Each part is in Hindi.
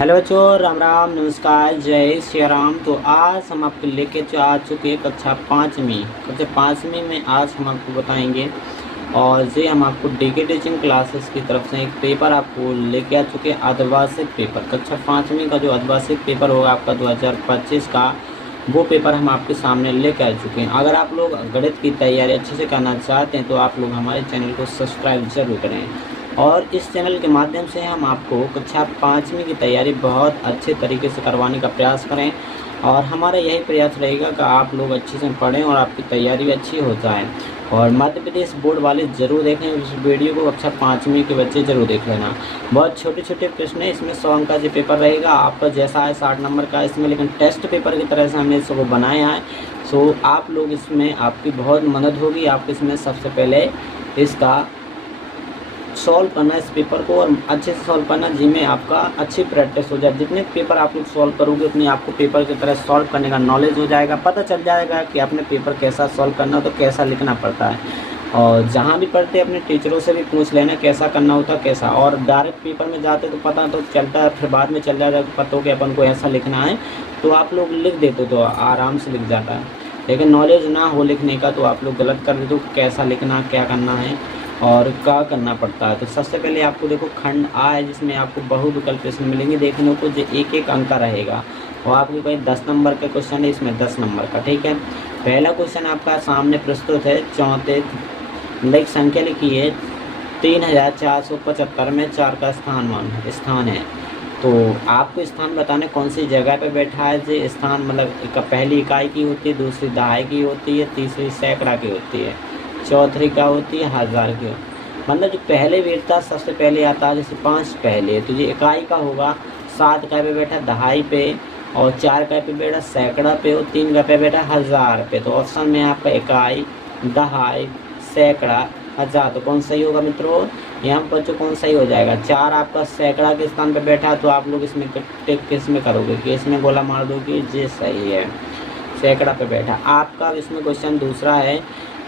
हेलो बच्चों, राम राम, नमस्कार, जय श्री राम। तो आज हम आपको लेके आ चुके हैं कक्षा पाँचवीं में आज हम आपको बताएंगे। और ये हम आपको डीके टीचिंग क्लासेस की तरफ से एक पेपर आपको लेके आ चुके हैं, अर्धवार्षिक पेपर। कक्षा पाँचवीं का जो अर्धवार्षिक पेपर होगा आपका 2025 का, वो पेपर हम आपके सामने लेके आ चुके हैं। अगर आप लोग गणित की तैयारी अच्छे से करना चाहते हैं तो आप लोग हमारे चैनल को सब्सक्राइब जरूर करें। और इस चैनल के माध्यम से हम आपको कक्षा पाँचवीं की तैयारी बहुत अच्छे तरीके से करवाने का प्रयास करें। और हमारा यही प्रयास रहेगा कि आप लोग अच्छे से पढ़ें और आपकी तैयारी भी अच्छी हो जाए। और मध्य प्रदेश बोर्ड वाले ज़रूर देखें इस वीडियो को, कक्षा पाँचवीं के बच्चे ज़रूर देख लेना। बहुत छोटे छोटे प्रश्न है इसमें, 100 अंक का जो पेपर रहेगा आपका जैसा है 60 नंबर का इसमें, लेकिन टेस्ट पेपर की तरह से हमने इसको बनाया है। सो आप लोग इसमें आपकी बहुत मदद होगी। आप इसमें सबसे पहले इसका सॉल्व करना इस पेपर को, और अच्छे से सॉल्व करना जिसमें आपका अच्छी प्रैक्टिस हो जाए। जितने पेपर आप लोग सॉल्व करोगे उतनी आपको पेपर की तरह सॉल्व करने का नॉलेज हो जाएगा, पता चल जाएगा कि अपने पेपर कैसा सॉल्व करना तो कैसा लिखना पड़ता है। और जहाँ भी पढ़ते हैं अपने टीचरों से भी पूछ लेना कैसा करना होता है कैसा, और डायरेक्ट पेपर में जाते तो पता तो चलता है, फिर बाद में चल जाएगा पता हो कि अपन को ऐसा लिखना है तो आप लोग लिख देते तो आराम से लिख जाता है। लेकिन नॉलेज ना हो लिखने का तो आप लोग गलत कर देते हो, कैसा लिखना, क्या करना है और क्या करना पड़ता है। तो सबसे पहले आपको देखो खंड आ है जिसमें आपको बहुविकल्प प्रश्न मिलेंगे देखने को, जो एक एक अंक का रहेगा। और आपके पास 10 नंबर का क्वेश्चन है, इसमें 10 नंबर का, ठीक है। पहला क्वेश्चन आपका सामने प्रस्तुत है। 34 संख्या लिखी है 3475 में 4 का स्थान है। तो आपको स्थान बताने कौन सी जगह पे बैठा है। जो स्थान मतलब पहली इकाई की होती है, दूसरी दहाई की होती है, तीसरी सैकड़ा की होती है, चौथी का होती है हज़ार की। मतलब जो पहले बैठता सबसे पहले आता है, जैसे 5 पहले तो ये इकाई का होगा, 7 का पे बैठा दहाई पे, और 4 का पे बैठा सैकड़ा पे, और 3 का पे बैठा हज़ार पे। तो ऑप्शन में आपका इकाई, दहाई, सैकड़ा, हज़ार। तो कौन सही होगा मित्रों, यहाँ पर बच्चों कौन सही हो जाएगा। 4 आपका सैकड़ा के स्थान पे बैठा तो आप लोग इसमें टिक किस में करोगे कि इसमें गोला मार दोगे, ये सही है, सैकड़ा पे बैठा। आपका इसमें क्वेश्चन दूसरा है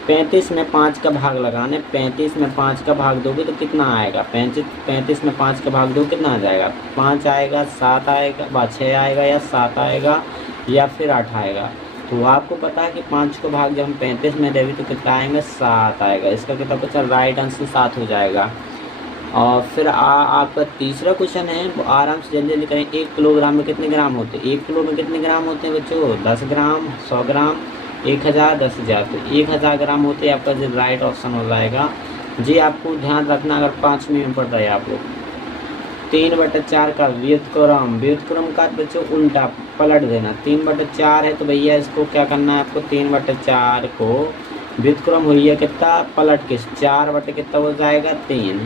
35 में 5 का भाग लगाने। 35 में 5 का भाग दोगे तो कितना आएगा। 35 में 5 का भाग दो कितना आ जाएगा, 5 आएगा, 7 आएगा, 6 आएगा, या 7 आएगा, या फिर 8 आएगा। तो आपको पता है कि 5 को भाग जब हम 35 में देंगे तो कितना आएगा, 7 आएगा। इसका कितना बच्चा राइट आंसर 7 हो जाएगा। और फिर आपका तीसरा क्वेश्चन है वो आराम से जल्दी जल्दी करें। 1 किलोग्राम में कितने ग्राम होते हैं। 1 किलो में कितने ग्राम होते हैं बच्चों, 10 ग्राम, 100 ग्राम, 1000, 10,000। तो 1000 ग्राम होते हैं, आपका जो राइट ऑप्शन हो जाएगा। जी आपको ध्यान रखना, अगर 5वीं में पढ़ रहे हैं आप लोग। 3/4 का व्युत्क्रम का बच्चों उल्टा पलट देना। 3/4 है तो भैया इसको क्या करना है आपको, 3/4 को व्युत्क्रम हुई है कितना, पलट के 4 कितना हो जाएगा, 3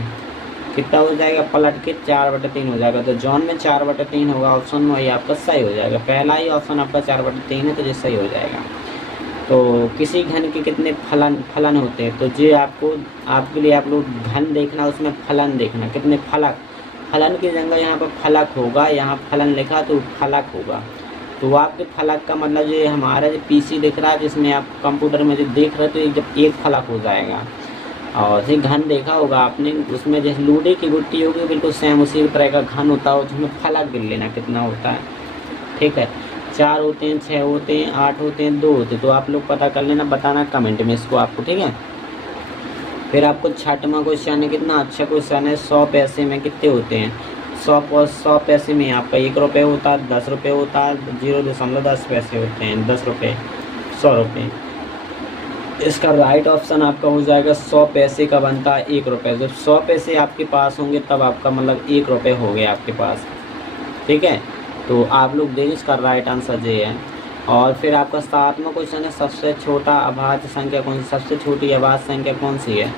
कितना हो जाएगा, पलट के 4/3 हो जाएगा। तो जॉन में 4/3 होगा, ऑप्शन में वही आपका सही हो जाएगा। पहला ही ऑप्शन आपका 4/3 है तो ये सही हो जाएगा। तो किसी घन के कितने फलन होते हैं, तो ये आपके लिए आप लोग घन देखना, उसमें फलन देखना कितने फलक। फलन की जगह यहाँ पर फलक होगा, यहाँ फलन लिखा तो फलक होगा। तो आपके फलक का मतलब ये हमारा जो पीसी दिख रहा है जिसमें आप कंप्यूटर में जो देख रहे हो तो जब एक फलक हो जाएगा। और ये घन देखा होगा आपने, उसमें जैसे लूडे की गुट्टी होगी बिल्कुल सेम उसी तरह का घन होता है, उसमें फलक गिन लेना कितना होता है, ठीक है। 4 होते हैं, 6 होते हैं, 8 होते हैं, 2 होते हैं। तो आप लोग पता कर लेना, बताना कमेंट में इसको आपको, ठीक है। फिर आपको 6वां क्वेश्चन है, कितना अच्छा क्वेश्चन है। 100 पैसे में कितने होते हैं। 100 पैसे में आपका 1 रुपये होता है, 10 रुपये होता है, 0.10 पैसे होते हैं, 10 रुपये, 100 रुपये। इसका राइट ऑप्शन आपका हो जाएगा 100 पैसे का बनता है 1 रुपये। जब 100 पैसे आपके पास होंगे तब आपका मतलब 1 रुपये हो गया आपके पास, ठीक है। तो आप लोग देखें इसका राइट आंसर ये है। और फिर आपका 7वां क्वेश्चन है, सबसे छोटा अभाज्य संख्या कौन सी, सबसे छोटी अभाज्य संख्या कौन सी है।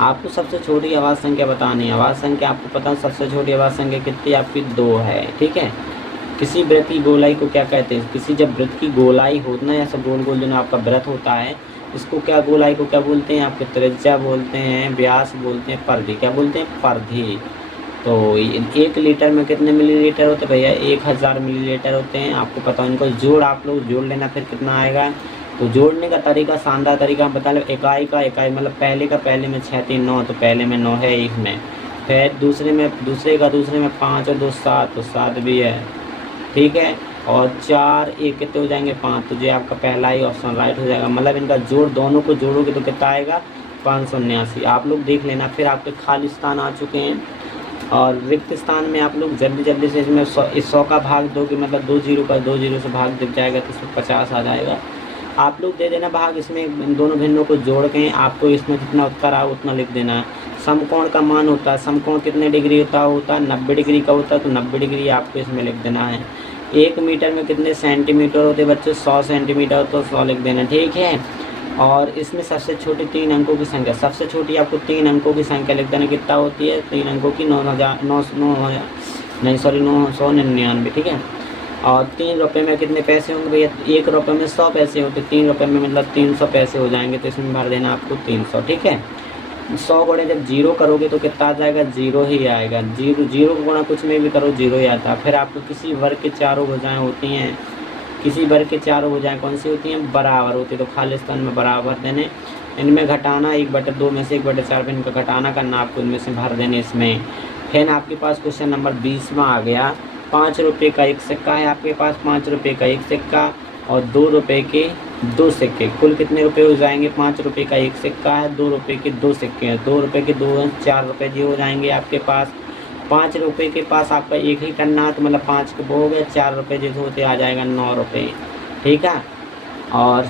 आपको सबसे छोटी अभाज्य संख्या बतानी है। अभाज्य संख्या आपको पता है, सबसे छोटी अभाज्य संख्या कितनी आपकी 2 है, ठीक है। किसी वृत्त की गोलाई को क्या कहते हैं, किसी जब वृत्त की गोलाई होना है, ऐसा गोल गोल जो आपका वृत्त होता है, इसको क्या गोलाई को क्या बोलते हैं, आपके त्रिज्या बोलते हैं, व्यास बोलते हैं, परिधि क्या बोलते हैं, परिधि। तो 1 लीटर में कितने मिलीलीटर होते हैं भैया, 1000 मिलीलीटर होते हैं। आपको पता है, इनको जोड़ आप लोग जोड़ लेना, फिर कितना आएगा। तो जोड़ने का तरीका शानदार तरीका हम बता लें। इकाई मतलब पहले का पहले में 6 3 9, तो पहले में 9 है, 1 में फिर दूसरे में 5 और 2 7, तो 7 भी है, ठीक है। और 4 1 कितने हो जाएंगे 5, तो ये आपका पहला ही ऑप्शन राइट हो जाएगा। मतलब इनका जोड़ दोनों को जोड़ोगे तो कितना आएगा 579। आप लोग देख लेना। फिर आपके खाली स्थान आ चुके हैं और रिक्त स्थान में आप लोग जल्दी से इसमें 100 का भाग दोगे, मतलब 2 जीरो का 2 जीरो से भाग दिख जाएगा तो इसमें 50 आ जाएगा। आप लोग दे देना भाग, इसमें दोनों भिन्नों को जोड़ के आपको इसमें जितना उत्तर आए उतना लिख देना है। समकोण का मान होता है, समकोण कितने डिग्री होता है 90 डिग्री का होता है, तो 90 डिग्री आपको इसमें लिख देना है। 1 मीटर में कितने सेंटीमीटर होते बच्चों 100 सेंटीमीटर, तो 100 लिख देना, ठीक है। और इसमें सबसे छोटी 3 अंकों की संख्या, सबसे छोटी आपको 3 अंकों की संख्या लिख देना, कितना होती है 3 अंकों की 999, ठीक है। और 3 रुपये में कितने पैसे होंगे भैया, 1 रुपये में 100 पैसे होते, 3 रुपये में मतलब 300 पैसे हो जाएंगे, तो इसमें भर देना आपको 300, ठीक है। 100 गुणे जब 0 करोगे तो कितना आ जाएगा 0 ही आएगा। 0 को गुणा कुछ में भी करो 0 ही आता है। फिर आपको किसी वर्ग के चारों भुजाएं होती हैं, किसी वर्ग के चारों भुजाएं कौन सी होती हैं, बराबर होती है, तो खाली स्थान में बराबर देने, इनमें घटाना 1/2 में से 1/4 फिर इनका घटाना करना, आपको इनमें से भर देने इसमें। फिर आपके पास क्वेश्चन नंबर 20वां आ गया। 5 रुपये का 1 सिक्का है आपके पास, 5 रुपये का 1 सिक्का और 2 रुपये के 2 सिक्के, कुल कितने रुपए हो जाएंगे। 5 रुपये का 1 सिक्का है, 2 रुपये के 2 सिक्के हैं, 2 रुपये के 2 4 रुपये जी हो जाएंगे आपके पास। 5 रुपये के पास आपका एक ही करना है, तो मतलब 5 के वो हो गया, 4 रुपये जैसे होते आ जाएगा 9 रुपये, ठीक है। और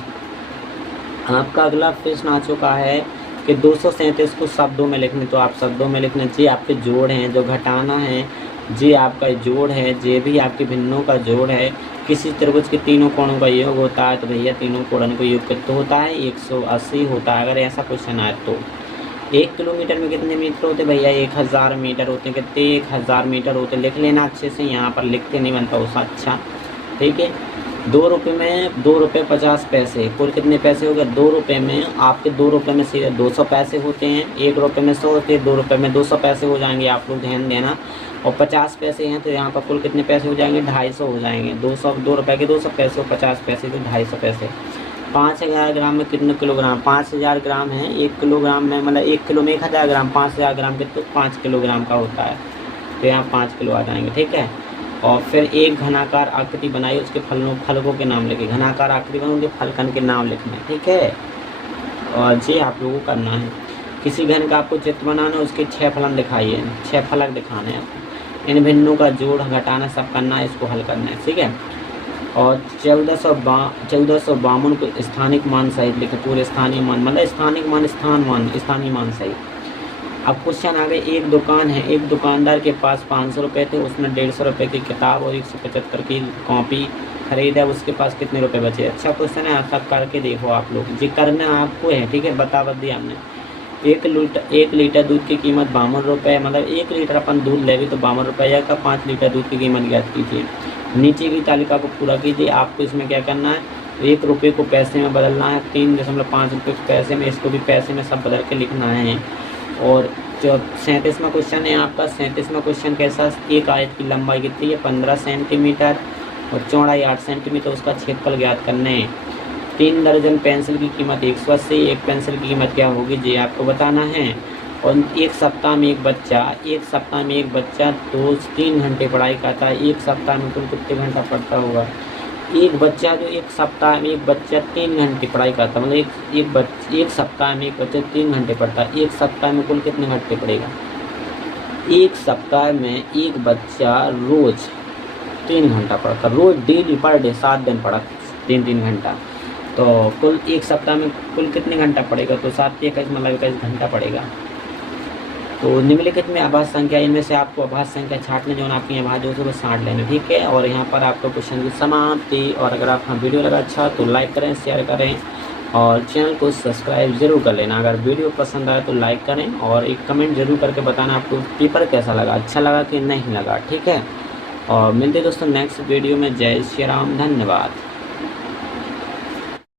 आपका अगला प्रश्न आ चुका है कि 237 को शब्दों में लिखने, तो आप शब्दों में लिखने, जी आपके जोड़ हैं, जो घटाना है जी आपका जोड़ है, जे भी आपके भिन्नों का जोड़ है। किसी त्रिभुज के तीनों कोणों का योग होता है, तो भैया तीनों कोणों का योग कितना होता है 180 होता है, अगर ऐसा क्वेश्चन आए तो। 1 किलोमीटर में कितने मीटर होते भैया 1000 मीटर होते हैं, कितने 1000 मीटर होते, लिख लेना अच्छे से, यहाँ पर लिखते नहीं बनता उसका, अच्छा ठीक है। 2 रुपये में 2 रुपये 50 पैसे, कुल कितने पैसे हो गए 2 रुपये में आपके 2 रुपये में सीधे 200 पैसे होते हैं, 1 रुपये में 100 होते हैं, 2 रुपये में 200 पैसे हो जाएंगे, आप लोग ध्यान देना। और 50 पैसे हैं तो यहाँ पर कुल कितने पैसे हो जाएंगे 250 हो जाएंगे, 2 रुपये के 200 पैसे और 50 पैसे तो 250 पैसे। 5000 ग्राम में कितने किलोग्राम, 5000 ग्राम है 1 किलोग्राम में, मतलब 1 किलो में 1000 ग्राम, 5000 ग्राम के तो 5 किलोग्राम का होता है, तो यहाँ 5 किलो आ जाएंगे, ठीक है। और फिर एक घनाकार आकृति बनाई, उसके फलकों के नाम लिखे, घनाकार आकृति बनाओगे फलकन के नाम लिखना है, ठीक है। और ये आप लोगों को करना है। किसी घन का आपको चित्र बनाना है, उसके 6 फलन दिखाइए, 6 फलक दिखाने हैं, इन भिन्नों का जोड़ घटाना सब करना है, इसको हल करना है, ठीक है। और 1452 को स्थानिक मान सहित लिखे, पूरे स्थानीय मान, मतलब स्थानिक मान स्थानीय मान सहित। अब क्वेश्चन आ गए, एक दुकान है, एक दुकानदार के पास 500 रुपये थे, उसने 150 रुपये की किताब और 175 की कॉपी खरीदा, उसके पास कितने रुपए बचे। अच्छा क्वेश्चन है, सब करके देखो आप लोग, जी करना आपको है, ठीक है, बता दिया हमने। 1 लीटर दूध की कीमत 52 रुपये, मतलब 1 लीटर अपन दूध लेंगे तो 52 रुपये का 5 लीटर दूध की कीमत ज्ञात कीजिए। नीचे की तालिका को पूरा कीजिए। आपको इसमें क्या करना है, 1 रुपये को पैसे में बदलना है, 3.5 रुपये को पैसे में, इसको भी पैसे में सब बदल के लिखना है। और जो 37वां क्वेश्चन है आपका, 37वां क्वेश्चन कैसा, एक आयत की लंबाई कितनी है 15 सेंटीमीटर और चौड़ाई 8 सेंटीमीटर, उसका क्षेत्रफल ज्ञात करने हैं। 3 दर्जन पेंसिल की कीमत 180, एक पेंसिल की कीमत क्या होगी जी आपको बताना है। और एक सप्ताह में एक बच्चा 2-3 घंटे पढ़ाई करता है, एक सप्ताह में कुल कितने घंटा पढ़ता होगा। एक बच्चा जो एक सप्ताह में एक बच्चा 3 घंटे पढ़ाई करता है, मतलब एक सप्ताह में एक बच्चा 3 घंटे पढ़ता है, एक सप्ताह में कुल कितने घंटे पढ़ेगा। एक सप्ताह में एक बच्चा रोज़ 3 घंटा पढ़ता, रोज़ डेली पर डे 7 दिन पढ़ा 3 घंटा, तो कुल एक सप्ताह में कुल कितने घंटा पड़ेगा, तो 7 या 21 मतलब 21 घंटा पड़ेगा। तो निम्नलिखित में आभास संख्या, इनमें से आपको आभास संख्या छाटने जो आपकी आभास जो है वो छाट लेना, ठीक है। और यहाँ पर आपको क्वेश्चन की समाप्ति। और अगर आपका वीडियो लगा अच्छा तो लाइक करें, शेयर करें और चैनल को सब्सक्राइब जरूर कर लेना। अगर वीडियो पसंद आए तो लाइक करें और एक कमेंट जरूर करके बताना आपको पेपर कैसा लगा, अच्छा लगा कि नहीं लगा, ठीक है। और मिलते दोस्तों नेक्स्ट वीडियो में। जय श्री राम, धन्यवाद।